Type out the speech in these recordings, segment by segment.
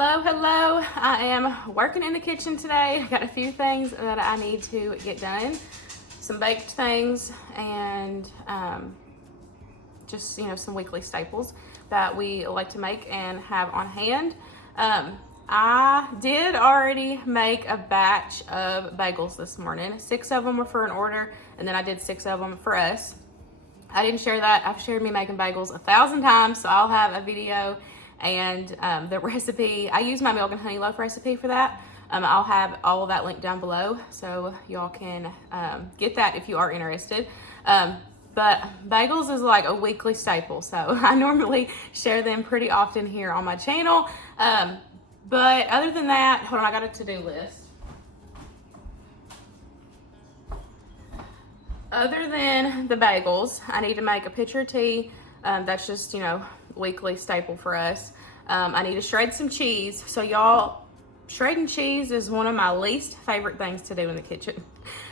Hello, hello. I am working in the kitchen today. I got a few things that I need to get done. Some baked things and just, some weekly staples that we like to make and have on hand. I did already make a batch of bagels this morning. 6 of them were for an order, and then I did 6 of them for us. I didn't share that. I've shared me making bagels 1,000 times, so I'll have a video and the recipe. I use my milk and honey loaf recipe for that. I'll have all of that linked down below, so y'all can get that if you are interested. But bagels is like a weekly staple, so I normally share them pretty often here on my channel. But other than that, hold on, I got a to-do list. Other than the bagels, I need to make a pitcher of tea. That's just, weekly staple for us. I need to shred some cheese. So y'all, shredding cheese is one of my least favorite things to do in the kitchen.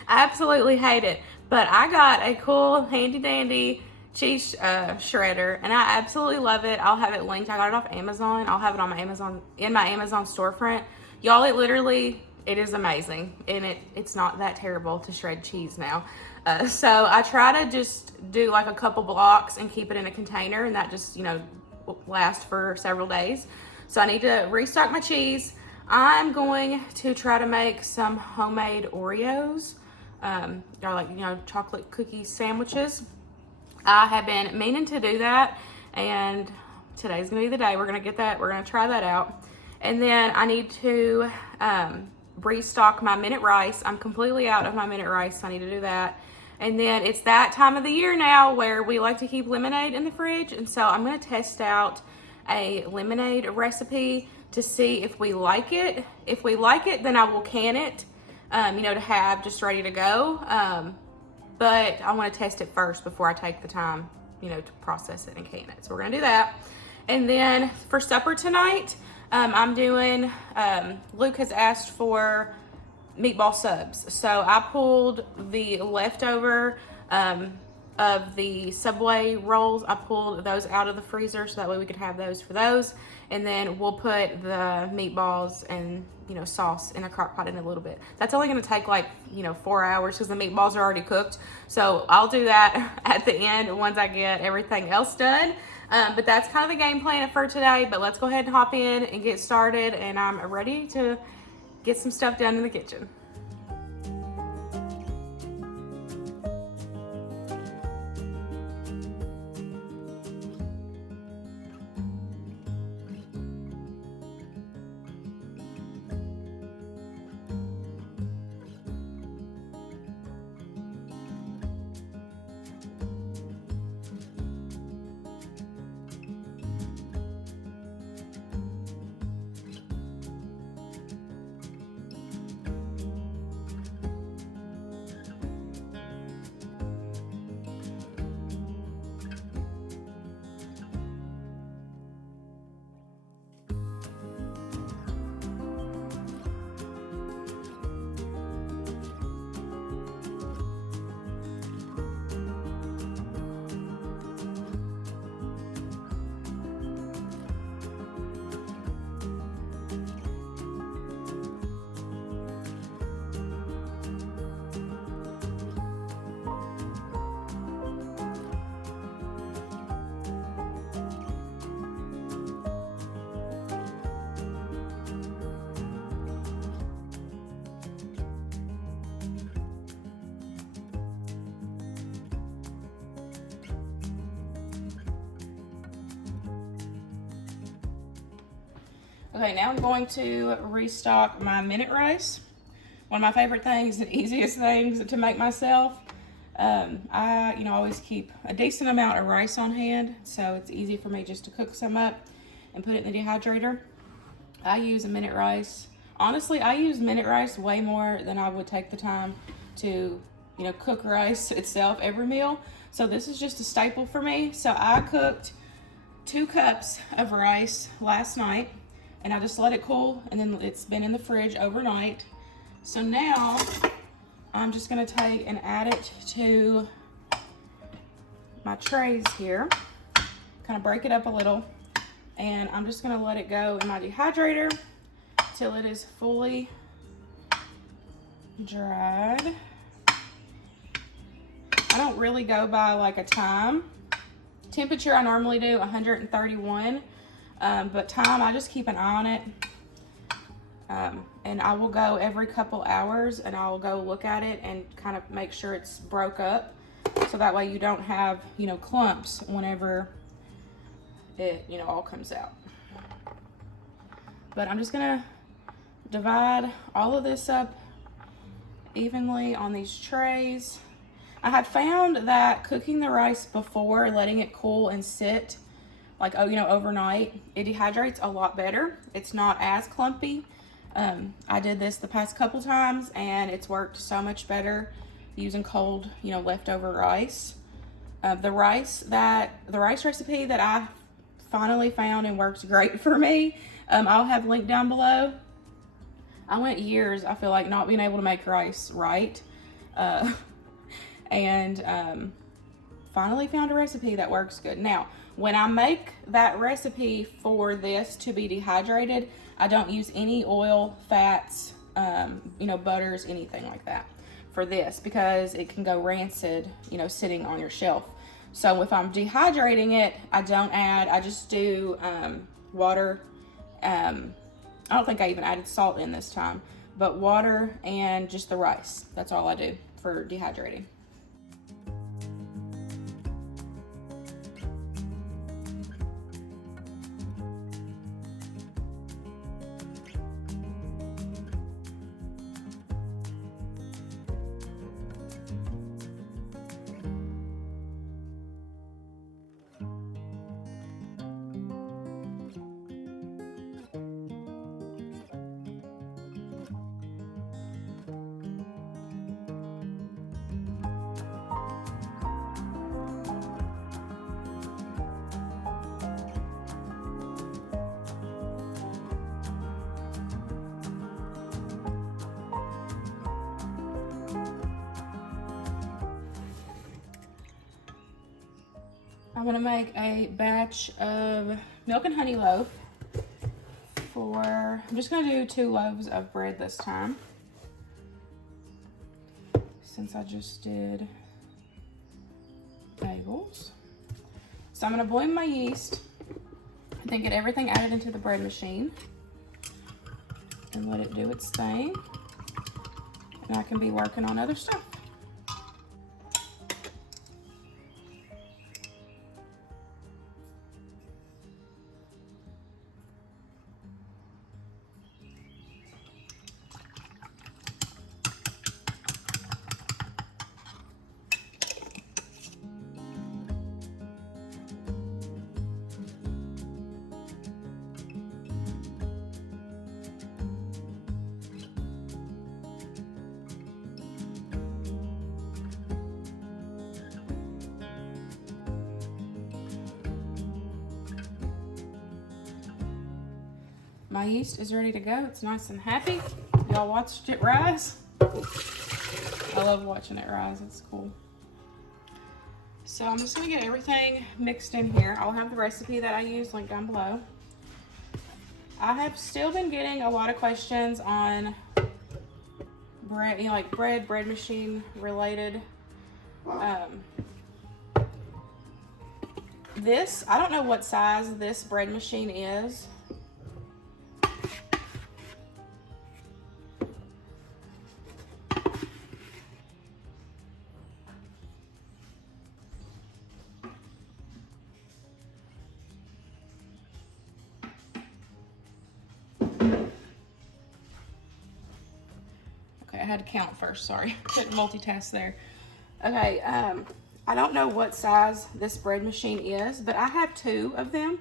I absolutely hate it. But I got a cool handy dandy cheese shredder, and I absolutely love it. I'll have it linked. I got it off Amazon. I'll have it on my Amazon storefront. Y'all, it is amazing, and it's not that terrible to shred cheese now. So I try to just do like a couple blocks and keep it in a container, and that just, lasts for several days. So I need to restock my cheese. I'm going to try to make some homemade Oreos, or like, chocolate cookie sandwiches. I have been meaning to do that, and today's gonna be the day. We're gonna try that out. And then I need to restock my minute rice. I'm completely out of my minute rice, so I need to do that. And then it's that time of the year now where we like to keep lemonade in the fridge, and so I'm gonna test out a lemonade recipe to see if we like it. If we like it, then I will can it, to have just ready to go. But I want to test it first before I take the time, to process it and can it. So we're gonna do that. And then for supper tonight, I'm doing, Luke has asked for meatball subs. So I pulled the leftover of the Subway rolls. I pulled those out of the freezer so that way we could have those for those. And then we'll put the meatballs and, sauce in a crock pot in a little bit. That's only gonna take 4 hours because the meatballs are already cooked. So I'll do that at the end once I get everything else done. But that's kind of the game plan for today. But let's go ahead and hop in and get started. And I'm ready to get some stuff done in the kitchen. Okay, now I'm going to restock my minute rice. One of my favorite things and easiest things to make myself. I always keep a decent amount of rice on hand, so it's easy for me just to cook some up and put it in the dehydrator. I use a minute rice. Honestly, I use minute rice way more than I would take the time to, cook rice itself every meal. So this is just a staple for me. So I cooked 2 cups of rice last night, and I just let it cool, and then it's been in the fridge overnight. So now I'm just gonna take and add it to my trays here. Kind of break it up a little And I'm just gonna let it go in my dehydrator till it is fully dried. I don't really go by like a time. Temperature, I normally do 131, but time, I just keep an eye on it. And I will go every couple hours and I'll go look at it and kind of make sure it's broke up. So that way you don't have, you know, clumps whenever it, you know, all comes out. But I'm just gonna divide all of this up evenly on these trays. I have found that cooking the rice before, letting it cool and sit, like, oh, you know, overnight, it dehydrates a lot better. It's not as clumpy. I did this the past couple times and it's worked so much better using cold, you know, leftover rice. The rice recipe that I finally found and works great for me, I'll have linked down below. I went years, I feel like, not being able to make rice right. And finally found a recipe that works good. Now, when I make that recipe for this to be dehydrated, I don't use any oil, fats, you know, butters, anything like that for this, because it can go rancid, you know, sitting on your shelf. So if I'm dehydrating it, I don't add, I just do water. I don't think I even added salt in this time, but water and just the rice. That's all I do for dehydrating. I'm gonna make a batch of milk and honey loaf I'm just gonna do 2 loaves of bread this time, since I just did bagels. So I'm gonna blend my yeast and then get everything added into the bread machine and let it do its thing. And I can be working on other stuff. My yeast is ready to go. It's nice and happy. Y'all watched it rise? I love watching it rise. It's cool. So I'm just gonna get everything mixed in here. I'll have the recipe that I use linked down below. I have still been getting a lot of questions on bread, you know, like bread machine related. This, I don't know what size this bread machine is. I had to count first, sorry. Couldn't multitask there. Okay, I don't know what size this bread machine is, but I have 2 of them.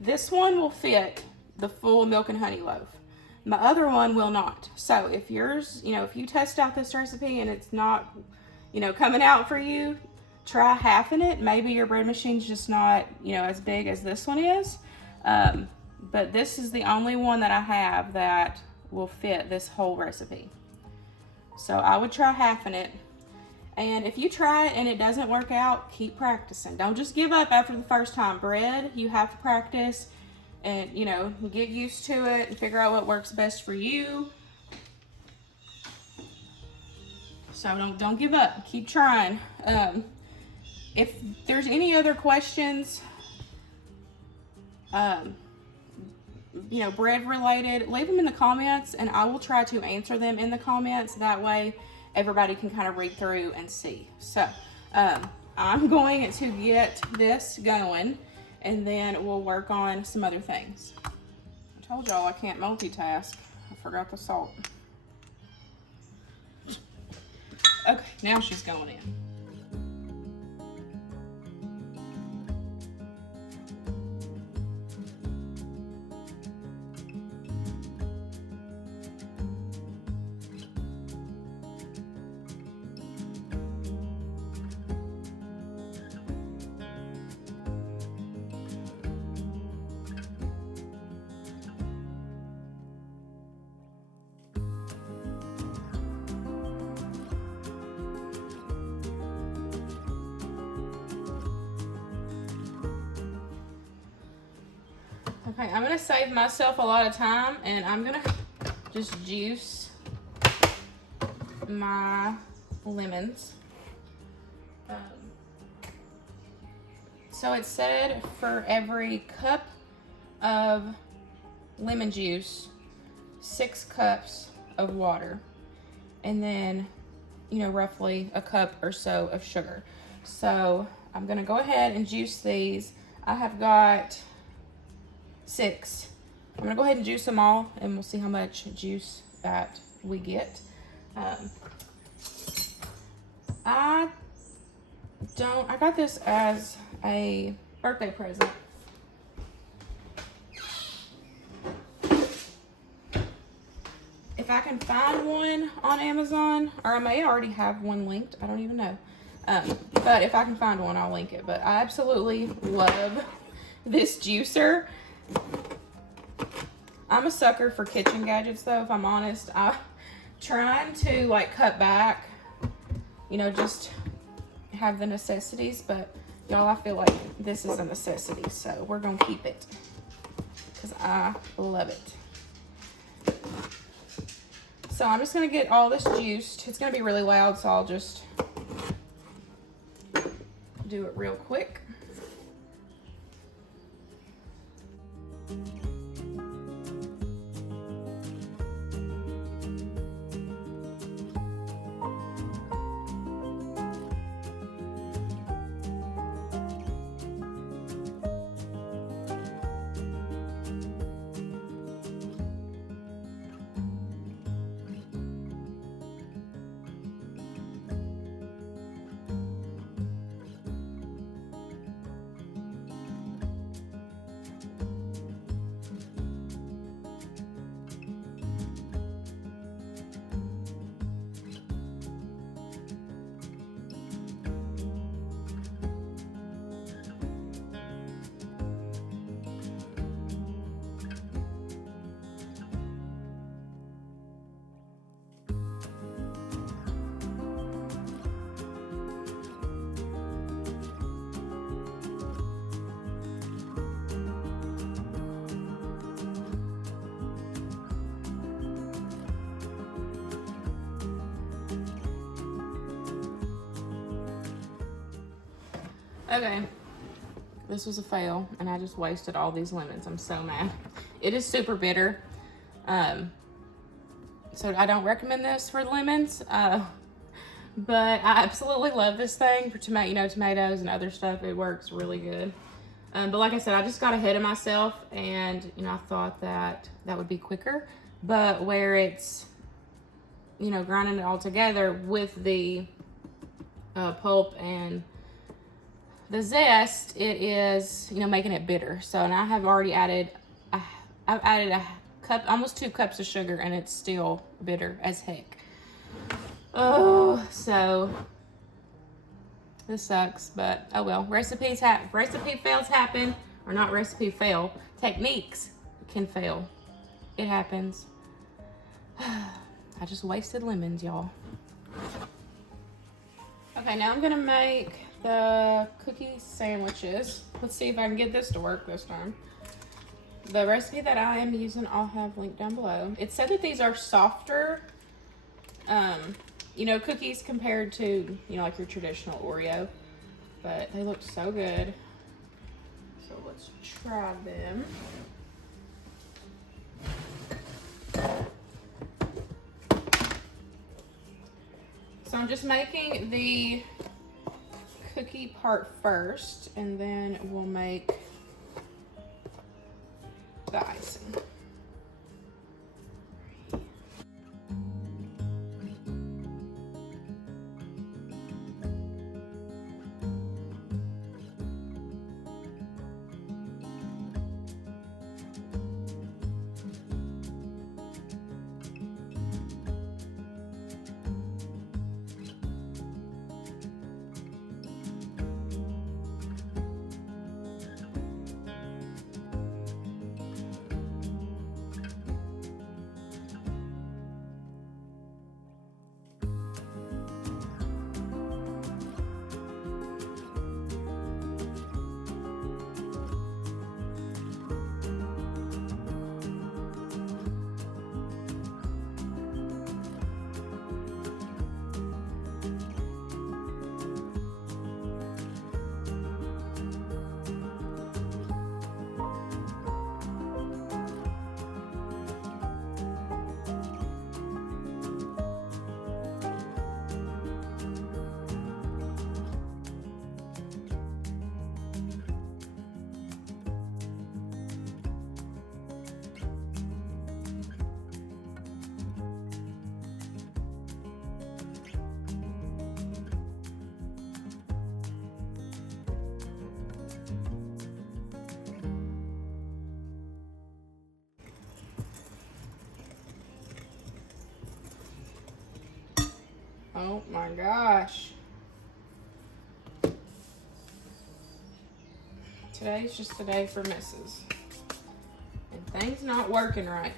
This one will fit the full milk and honey loaf. My other one will not. So if yours, you know, if you test out this recipe and it's not, you know, coming out for you, try halving it. Maybe your bread machine's just not, you know, as big as this one is. But this is the only one that I have that will fit this whole recipe. So I would try halving it. And if you try it and it doesn't work out, keep practicing. Don't just give up after the first time. Bread, you have to practice. and, you know, get used to it and figure out what works best for you. So don't give up. Keep trying. If there's any other questions, you know, bread related, leave them in the comments and I will try to answer them in the comments. That way everybody can kind of read through and see. So I'm going to get this going and then we'll work on some other things. I told y'all I can't multitask. I forgot the salt. Okay, now she's going in. Okay, I'm gonna save myself a lot of time and I'm gonna just juice my lemons. So it said for every cup of lemon juice, 6 cups of water, and then, you know, roughly a cup or so of sugar. So I'm gonna go ahead and juice these. I have got 6. I'm gonna go ahead and juice them all and we'll see how much juice that we get. I got this as a birthday present. If I can find one on Amazon, or I may already have one linked, I don't even know. But if I can find one, I'll link it. But I absolutely love this juicer. I'm a sucker for kitchen gadgets though, if I'm honest. I'm trying to like cut back, you know, just have the necessities, but y'all, I feel like this is a necessity, so we're gonna keep it because I love it. So I'm just gonna get all this juiced. It's gonna be really loud, so I'll just do it real quick. Okay, this was a fail and I just wasted all these lemons. I'm so mad. It is super bitter. So I don't recommend this for lemons, but I absolutely love this thing for tomatoes and other stuff. It works really good. But like I said, I just got ahead of myself and, I thought that would be quicker, but where it's, grinding it all together with the pulp and the zest, it is, making it bitter. So now I have already added, I've added a cup, almost 2 cups of sugar, and it's still bitter as heck. Oh, so this sucks, but oh well. Recipe fails happen, or not recipe fail. Techniques can fail. It happens. I just wasted lemons, y'all. Okay, now I'm gonna make the cookie sandwiches. Let's see if I can get this to work this time. The recipe that I am using, I'll have linked down below. It said that these are softer, you know, cookies compared to, you know, like your traditional Oreo. But they look so good. So let's try them. So I'm just making the cookie part first, and then we'll make the icing. Oh my gosh. Today's just a day for misses. And things not working right.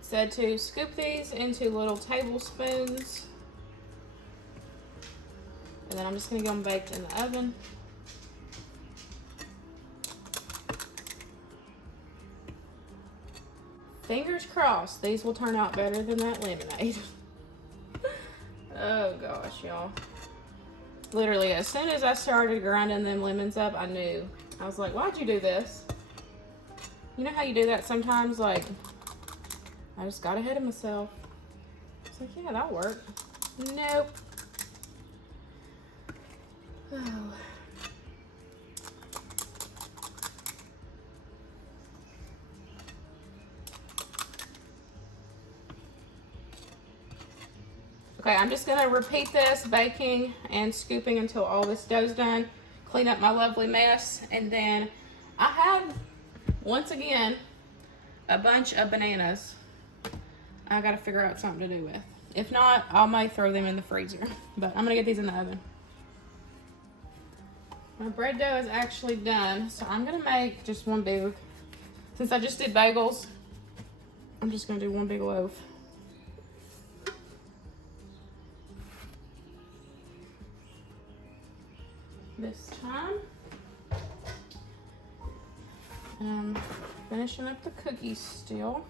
Said to scoop these into little tablespoons, and then I'm just going to get them baked in the oven. Fingers crossed these will turn out better than that lemonade. Oh gosh, y'all. Literally, as soon as I started grinding them lemons up, I knew. I was like, why'd you do this? You know how you do that sometimes? Like, I just got ahead of myself. It's like, yeah, that'll work. Nope. Oh. Okay, I'm just gonna repeat this, baking and scooping until all this dough's done. Clean up my lovely mess, and then I have, once again, a bunch of bananas I gotta figure out something to do with. If not, I might throw them in the freezer. But I'm gonna get these in the oven. My bread dough is actually done, so I'm gonna make just one big, since I just did bagels, I'm just gonna do one big loaf. This time, I'm finishing up the cookies still.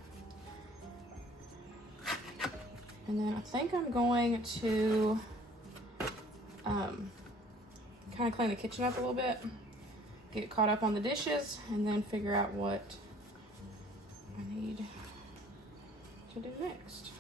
And then I think I'm going to kind of clean the kitchen up a little bit. get caught up on the dishes and then figure out what I need to do next.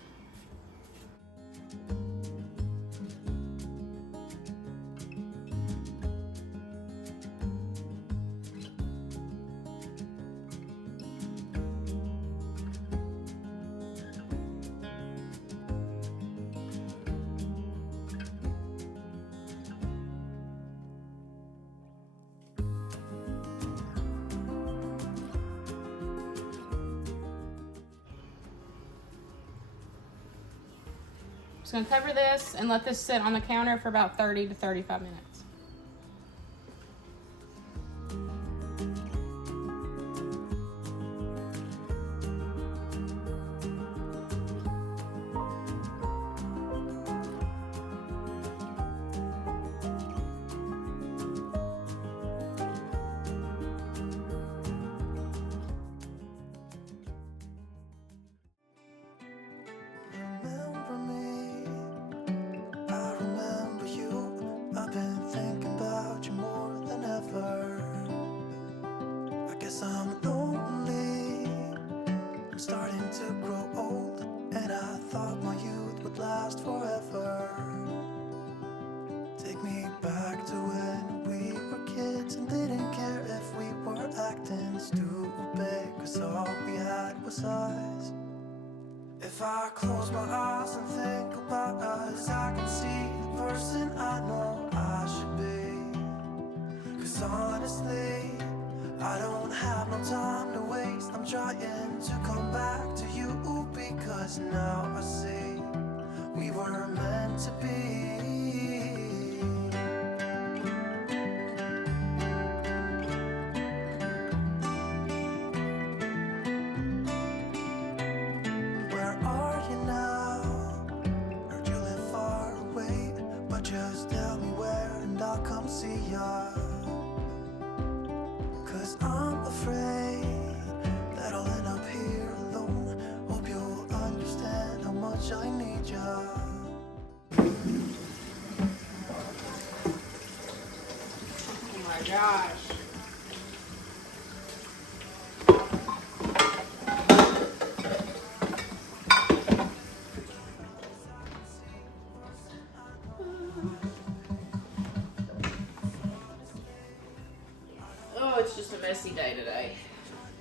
Just gonna cover this and let this sit on the counter for about 30 to 35 minutes. If I close my eyes and think about us, I can see the person I know I should be. 'Cause honestly, I don't have no time to waste. I'm trying to come back to you because now I see we were meant to be. Just tell me where and I'll come see ya. 'Cause I'm afraid that I'll end up here alone. Hope you'll understand how much I need ya. Oh my gosh. Oh, it's just a messy day today.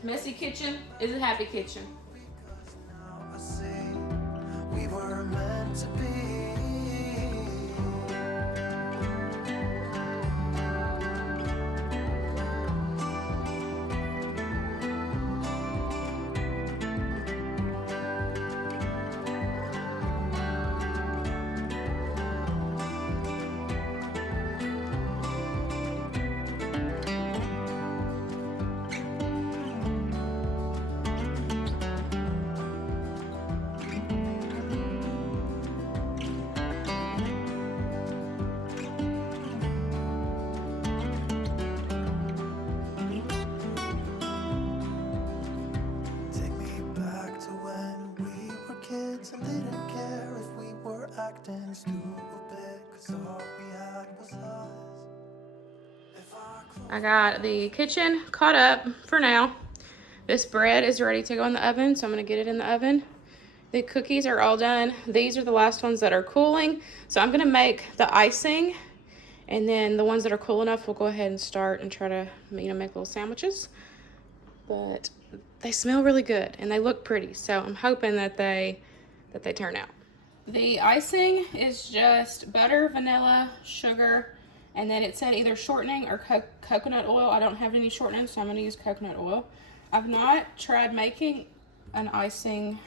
Messy kitchen is a happy kitchen. Now I see we were meant to be. And didn't care if we were acting stupid, 'cause all we had was us. I got the kitchen caught up for now. This bread is ready to go in the oven, so I'm gonna get it in the oven. The cookies are all done. These are the last ones that are cooling, so I'm gonna make the icing, and then the ones that are cool enough, we'll go ahead and start and try to, you know, make little sandwiches. But they smell really good and they look pretty, so I'm hoping that they turn out. The icing is just butter, vanilla, sugar, and then it said either shortening or coconut oil. I don't have any shortening, so I'm going to use coconut oil. I've not tried making an icing,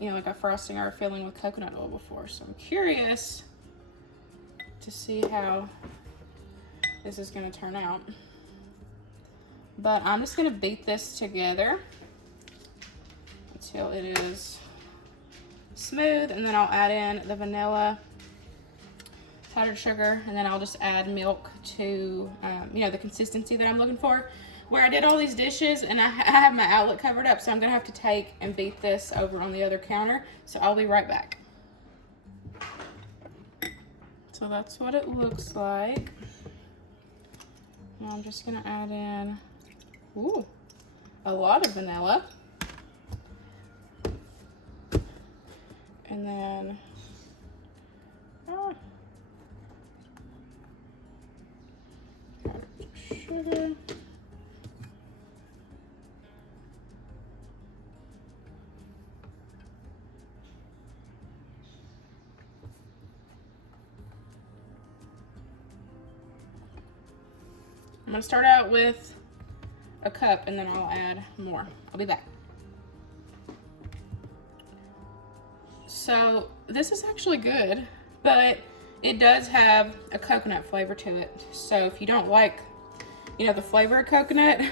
you know, like a frosting or a filling with coconut oil before, so I'm curious to see how this is going to turn out. But I'm just going to beat this together until it is smooth, and then I'll add in the vanilla, powdered sugar, and then I'll just add milk to, you know, the consistency that I'm looking for. Where I did all these dishes, and I have my outlet covered up, so I'm gonna have to take and beat this over on the other counter. So I'll be right back. So that's what it looks like. Now I'm just gonna add in, ooh, a lot of vanilla. And then, sugar. I'm gonna start out with a cup and then I'll add more. I'll be back. So this is actually good, but it does have a coconut flavor to it. So if you don't like, you know, the flavor of coconut,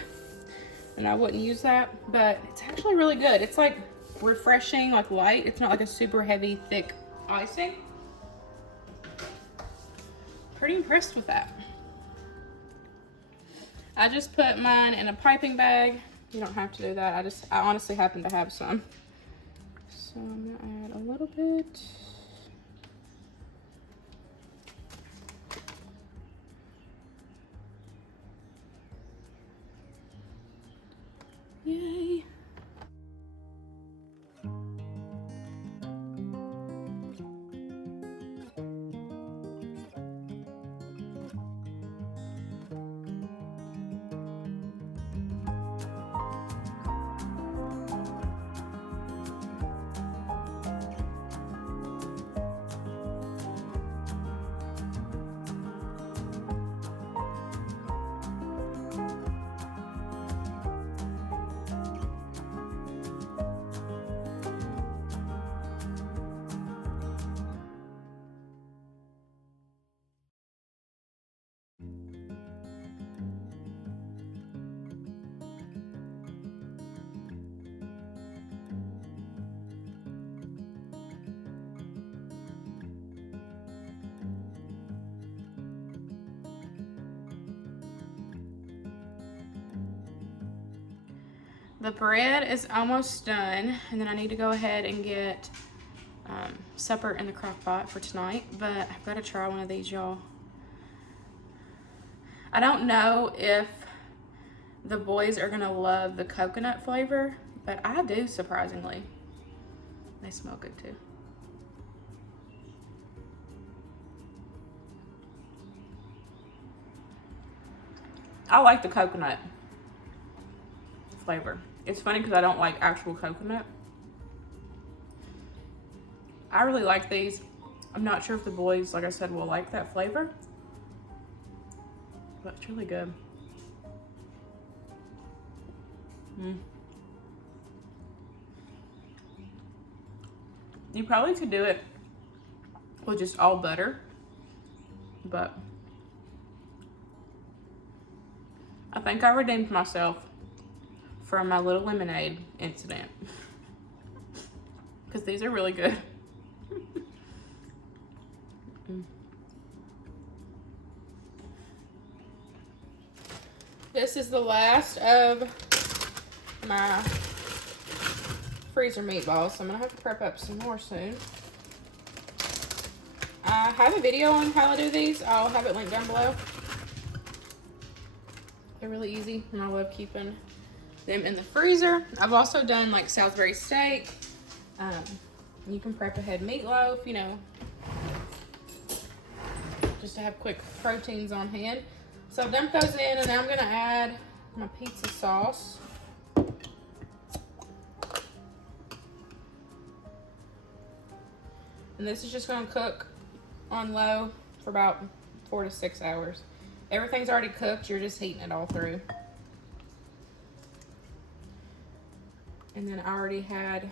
then I wouldn't use that, but it's actually really good. It's like refreshing, like light. It's not like a super heavy, thick icing. Pretty impressed with that. I just put mine in a piping bag. You don't have to do that. I honestly happen to have some. So I'm gonna add a little bit. Yay. The bread is almost done, and then I need to go ahead and get supper in the crock pot for tonight, but I've got to try one of these, y'all. I don't know if the boys are gonna love the coconut flavor, but I do, surprisingly. They smell good too. I like the coconut flavor. It's funny because I don't like actual coconut. I really like these. I'm not sure if the boys, like I said, will like that flavor, but it's really good. You probably could do it with just all butter, but I think I redeemed myself from my little lemonade incident because these are really good. This is the last of my freezer meatballs, so I'm gonna have to prep up some more soon. I have a video on how to do these. I'll have it linked down below. They're really easy, and I love keeping them in the freezer. I've also done like Salisbury steak. You can prep ahead meatloaf, you know, just to have quick proteins on hand. So I've dumped those in, and now I'm gonna add my pizza sauce. And this is just gonna cook on low for about 4 to 6 hours. Everything's already cooked, you're just heating it all through. And then I already had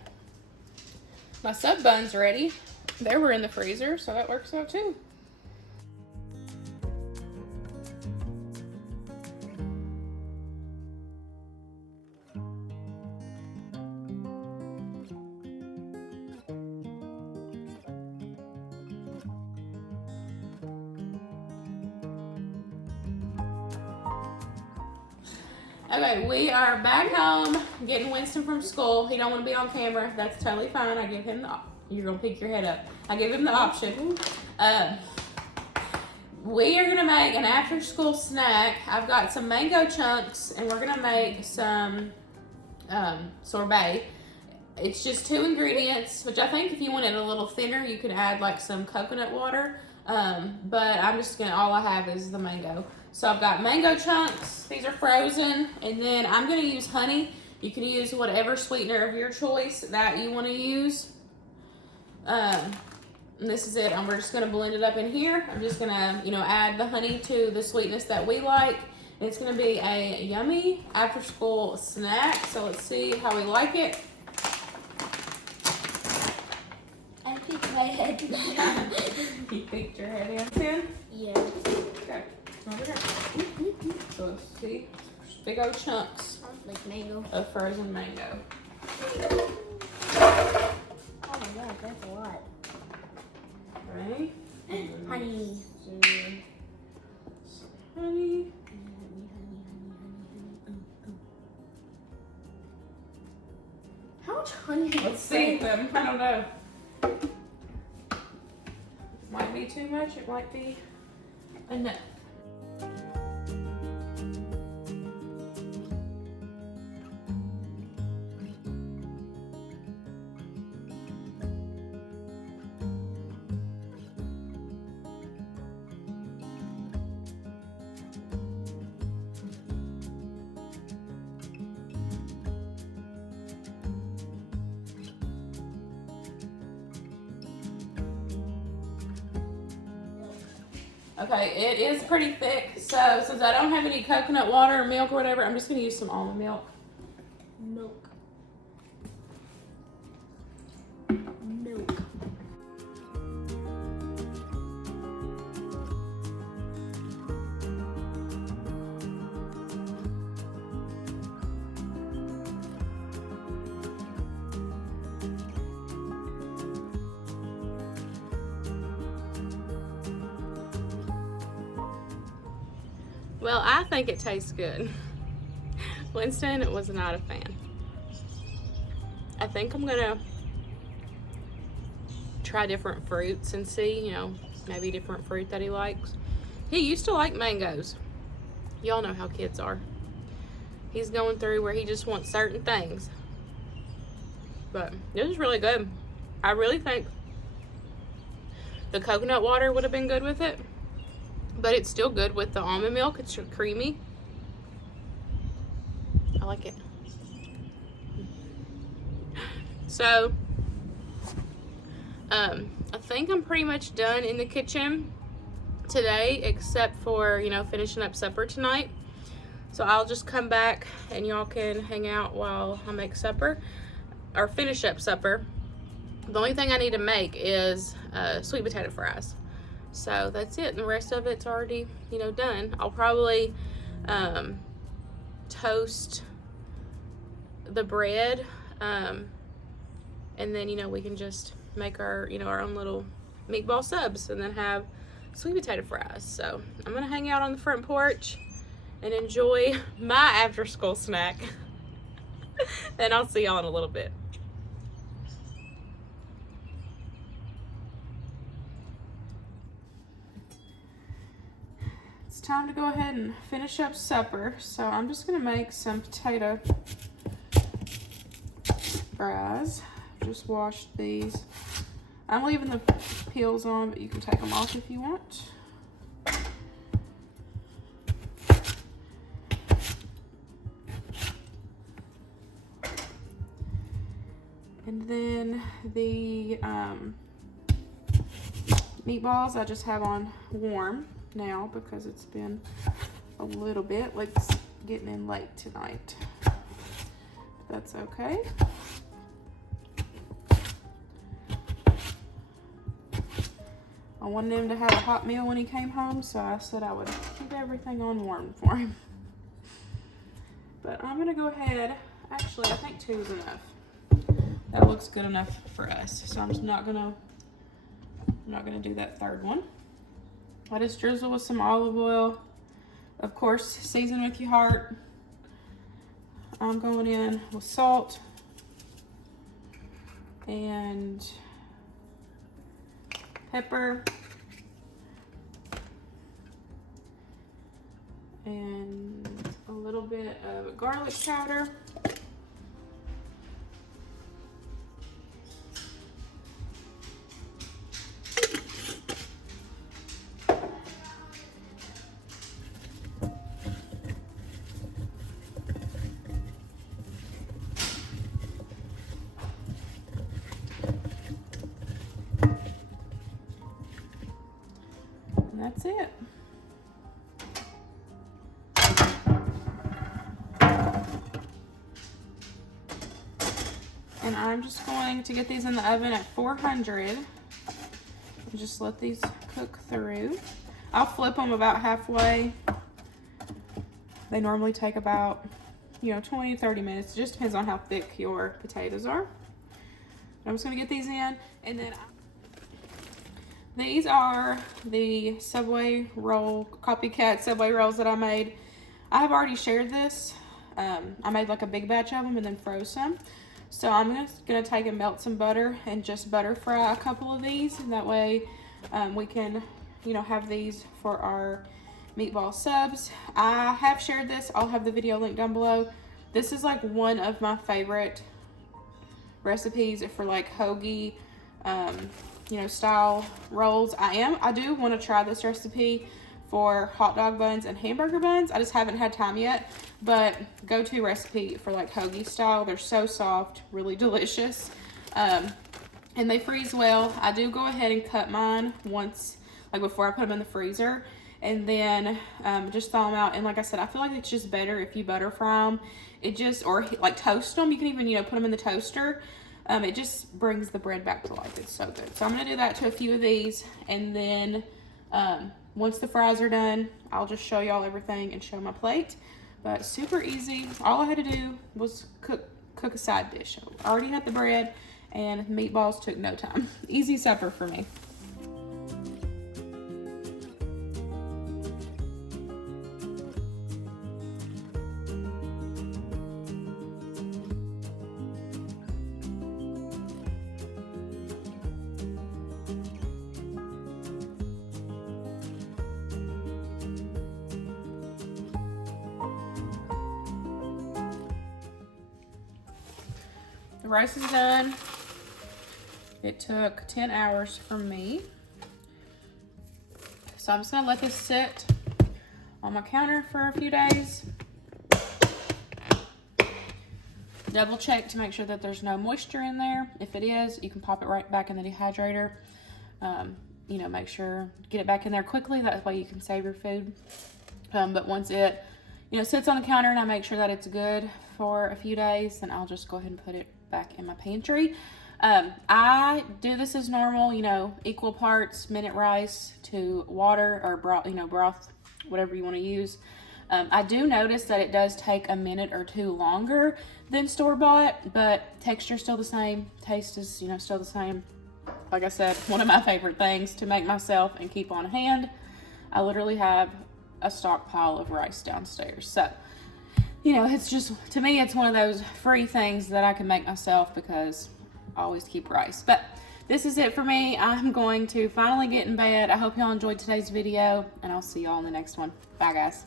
my sub buns ready. They were in the freezer, so that works out too. Okay, we are back home getting Winston from school. He don't want to be on camera. That's totally fine. I give him the, you're going to pick your head up. I give him the option. we are gonna make an after school snack. I've got some mango chunks and we're gonna make some sorbet. It's just 2 ingredients, which I think if you want it a little thinner, you could add like some coconut water. But I'm just gonna, all I have is the mango. So I've got mango chunks, these are frozen, and then I'm gonna use honey. You can use whatever sweetener of your choice that you wanna use. And this is it. We're just gonna blend it up in here. I'm just gonna, add the honey to the sweetness that we like. And it's gonna be a yummy after school snack. So let's see how we like it. I peeked my head. You peeked your head in? Yeah. Okay. Over here. So let's see. Big old chunks Like mango. of frozen mango. Oh my god, that's a lot. Right? Honey. Honey. How much honey? Let's see them. I don't know. Might be too much. It might be enough. Okay, it is pretty thick, so since I don't have any coconut water or milk or whatever, I'm just going to use some almond milk. Milk. Milk. Well, I think it tastes good. Winston was not a fan. I think I'm gonna try different fruits and see, maybe different fruit that he likes. He used to like mangoes. Y'all know how kids are. He's going through where he just wants certain things. But this is really good. I really think the coconut water would have been good with it. But it's still good with the almond milk. It's creamy. I like it. So, I think I'm pretty much done in the kitchen today, except for, finishing up supper tonight. So I'll just come back and y'all can hang out while I make supper, or finish up supper. The only thing I need to make is sweet potato fries. So that's it. The rest of it's already, done. I'll probably toast the bread, and then, we can just make our, our own little meatball subs and then have sweet potato fries. So I'm gonna hang out on the front porch and enjoy my after school snack. And I'll see y'all in a little bit. It's time to go ahead and finish up supper. So I'm just gonna make some potato fries. Just washed these. I'm leaving the peels on, but you can take them off if you want. And then the meatballs I just have on warm now because it's been a little bit, like it's getting in late tonight. But that's okay. I wanted him to have a hot meal when he came home, so I said I would keep everything on warm for him. But I'm gonna go ahead, actually I think 2 is enough. That looks good enough for us. So I'm just not gonna do that third one. I just drizzle with some olive oil. Of course, season with your heart. I'm going in with salt and pepper and a little bit of garlic powder. And that's it. And I'm just going to get these in the oven at 400 and just let these cook through. I'll flip them about halfway. They normally take about, 20, 30 minutes. It just depends on how thick your potatoes are. I'm just gonna get these in, and then these are the Subway roll, copycat Subway rolls that I made. I have already shared this. I made like a big batch of them and then froze some. So I'm just gonna take and melt some butter and just butter fry a couple of these, and that way we can, have these for our meatball subs. I have shared this. I'll have the video link down below. This is like one of my favorite recipes for like hoagie, style rolls. I do want to try this recipe for hot dog buns and hamburger buns. I just haven't had time yet, but go-to recipe for like hoagie style. They're so soft, really delicious, and they freeze well. I do go ahead and cut mine once, like before I put them in the freezer, and then just thaw them out. And like I said, I feel like it's just better if you butter fry them. Or like toast them. You can even, put them in the toaster. It just brings the bread back to life. It's so good. So I'm gonna do that to a few of these, and then once the fries are done, I'll just show y'all everything and show my plate. But super easy. All I had to do was cook a side dish. I already had the bread, and meatballs took no time. Easy supper for me. The rice is done. It took 10 hours for me. So I'm just gonna let this sit on my counter for a few days. Double check to make sure that there's no moisture in there. If it is, you can pop it right back in the dehydrator. Make sure, get it back in there quickly. That way you can save your food. But once it, sits on the counter and I make sure that it's good for a few days, then I'll just go ahead and put it back in my pantry. I do this as normal, equal parts minute rice to water or broth, whatever you want to use. I do notice that it does take a minute or two longer than store-bought, but texture's still the same, taste is, still the same. Like I said, one of my favorite things to make myself and keep on hand. I literally have a stockpile of rice downstairs. So, it's just, to me, it's one of those free things that I can make myself because I always keep rice. But this is it for me. I'm going to finally get in bed. I hope y'all enjoyed today's video, and I'll see y'all in the next one. Bye, guys.